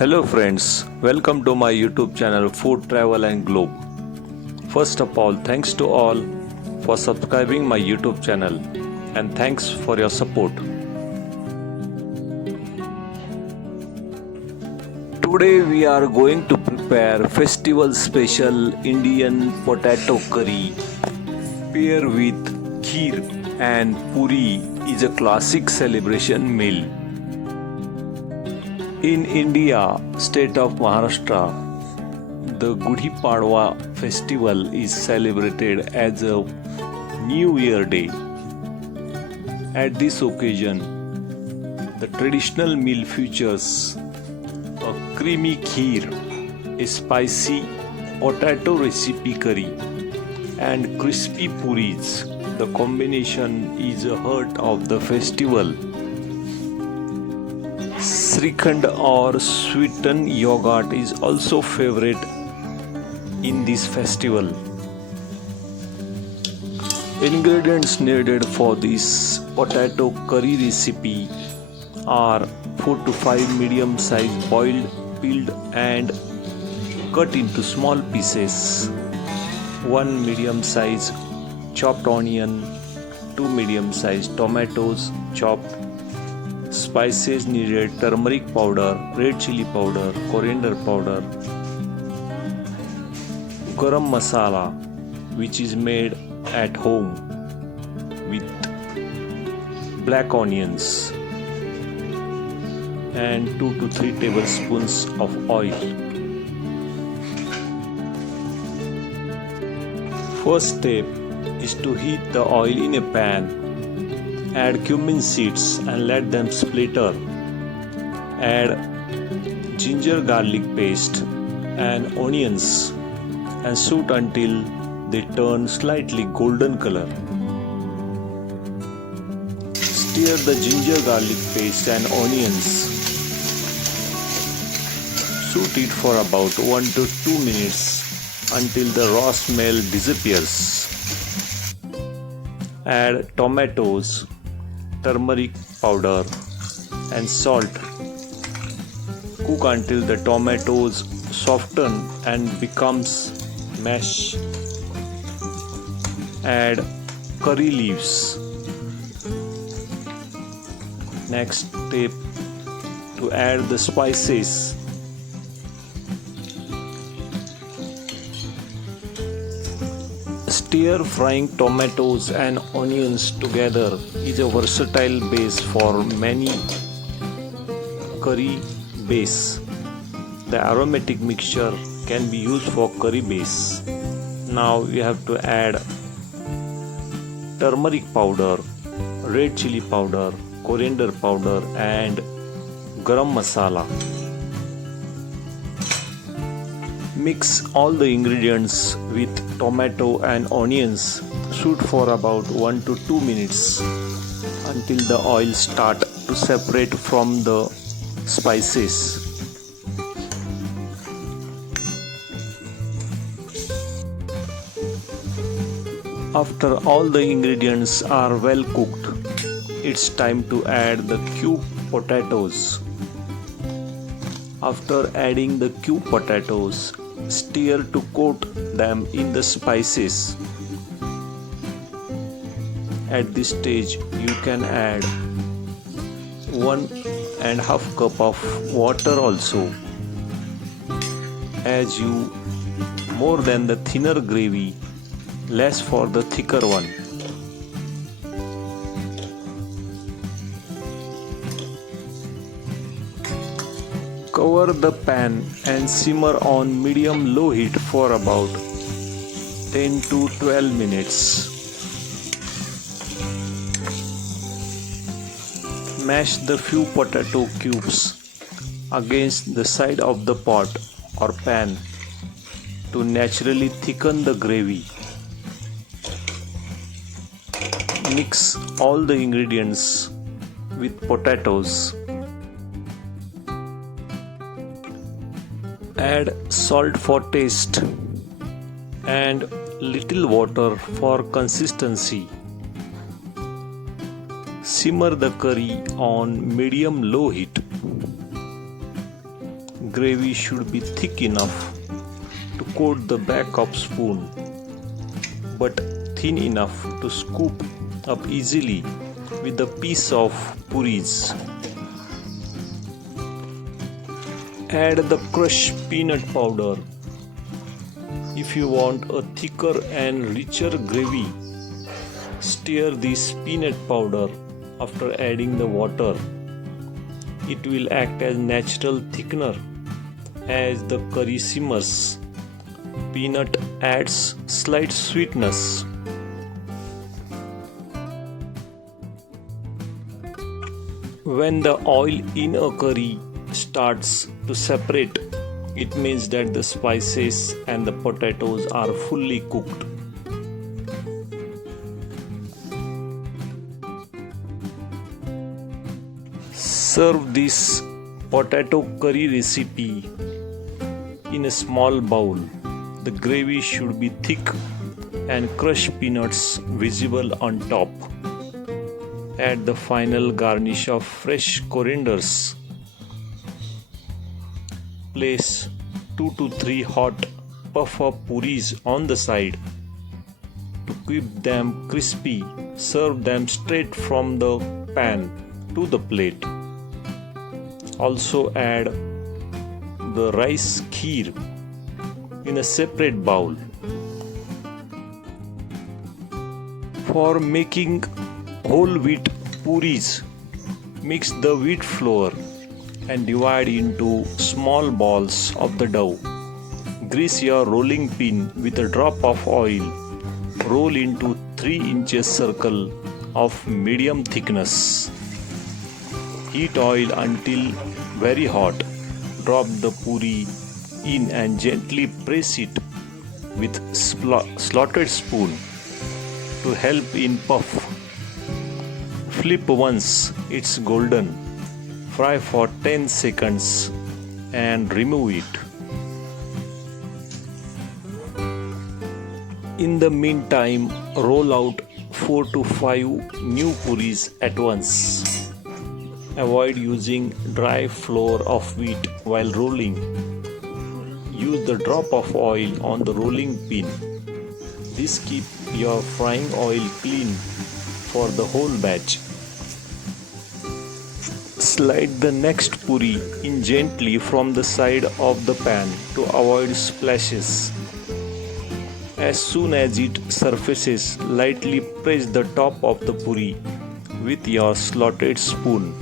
Hello friends, welcome to my YouTube channel Food Travel and Globe. First of all, thanks to all for subscribing my YouTube channel and thanks for your support. Today we are going to prepare festival special Indian potato curry pair with Kheer, and Poori is a classic celebration meal. In India, state of Maharashtra, the Gudi Padwa festival is celebrated as a New Year Day. At this occasion, the traditional meal features a creamy kheer, a spicy potato recipe curry, and crispy puris. The combination is a heart of the festival. Shreekhand or sweetened yogurt is also favorite in this festival. Ingredients needed for this potato curry recipe are 4 to 5 medium-sized boiled, peeled and cut into small pieces, 1 medium-sized chopped onion, 2 medium-sized tomatoes chopped. Spices needed: turmeric powder, red chili powder, coriander powder, garam masala which is made at home with black onions, and 2 to 3 tablespoons of oil. First step is to heat the oil in a pan. Add cumin seeds and let them splatter. Add ginger garlic paste and onions and saute until they turn slightly golden color. Stir the ginger garlic paste and onions. Saute it for about 1 to 2 minutes until the raw smell disappears. Add tomatoes, turmeric powder and salt. Cook until the tomatoes soften and becomes mash. Add curry leaves. Next step, to add the spices. Stir frying tomatoes and onions together is a versatile base for many curry base. The aromatic mixture can be used for curry base. Now you have to add turmeric powder, red chili powder, coriander powder and garam masala. Mix all the ingredients with tomato and onions. Saute for about 1 to 2 minutes until the oil start to separate from the spices. After all the ingredients are well cooked, it's time to add the cubed potatoes. After adding the cubed potatoes, stir to coat them in the spices. At this stage, you can add 1.5 cup of water also, as you more than the thinner gravy, less for the thicker one. Cover the pan and simmer on medium-low heat for about 10 to 12 minutes. Mash the few potato cubes against the side of the pot or pan to naturally thicken the gravy. Mix all the ingredients with potatoes. Add salt for taste and little water for consistency. Simmer the curry on medium-low heat. gravy should be thick enough to coat the back of spoon, but thin enough to scoop up easily with a piece of puris. Add the crushed peanut powder. If you want a thicker and richer gravy, stir this peanut powder after adding the water. It will act as natural thickener as the curry simmers. Peanut adds slight sweetness. When the oil in a curry starts to separate, it means that the spices and the potatoes are fully cooked. Serve this potato curry recipe in a small bowl. The gravy should be thick and crushed peanuts visible on top. Add the final garnish of fresh corianders. Place 2 to 3 hot puff of puris on the side. To keep them crispy, serve them straight from the pan to the plate. Also add the rice kheer in a separate bowl. For making whole wheat puris, mix the wheat flour and divide into small balls of the dough. Grease your rolling pin with a drop of oil. Roll into 3 inches circle of medium thickness. Heat oil until very hot. Drop the puri in and gently press it with slotted spoon to help in puff. Flip once it's golden. Fry for 10 seconds and remove it. In the meantime, roll out 4 to 5 new puris at once. Avoid using dry flour of wheat while rolling. Use the drop of oil on the rolling pin. This keeps your frying oil clean for the whole batch. Slide the next puri in gently from the side of the pan to avoid splashes. As soon as it surfaces, lightly press the top of the puri with your slotted spoon.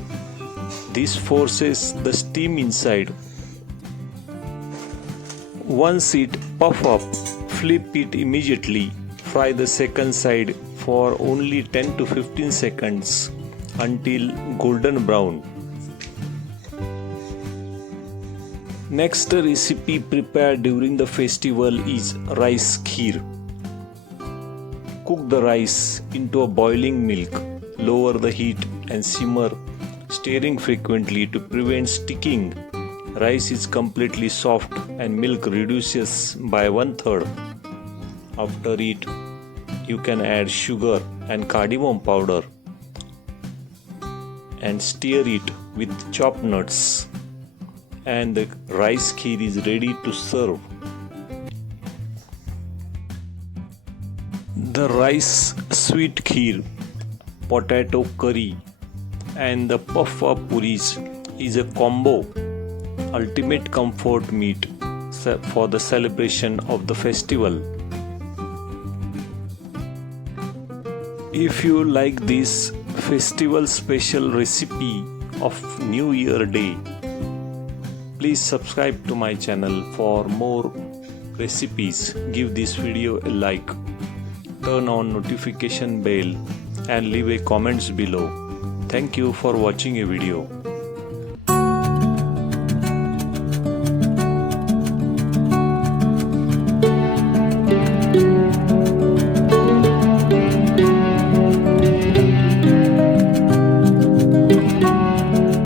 This forces the steam inside. Once it puffs up, flip it immediately. Fry the second side for only 10 to 15 seconds until golden brown. Next recipe prepared during the festival is rice kheer. Cook the rice into a boiling milk. Lower the heat and simmer, stirring frequently to prevent sticking. Rice is completely soft and milk reduces by 1/3. After it, you can add sugar and cardamom powder and stir it with chopped nuts. And the rice kheer is ready to serve. The rice sweet kheer, potato curry, and the puff of puris is a combo, ultimate comfort meat for the celebration of the festival. If you like this festival special recipe of New Year Day, please subscribe to my channel for more recipes. Give this video a like, turn on notification bell and leave a comments below. Thank you for watching a video.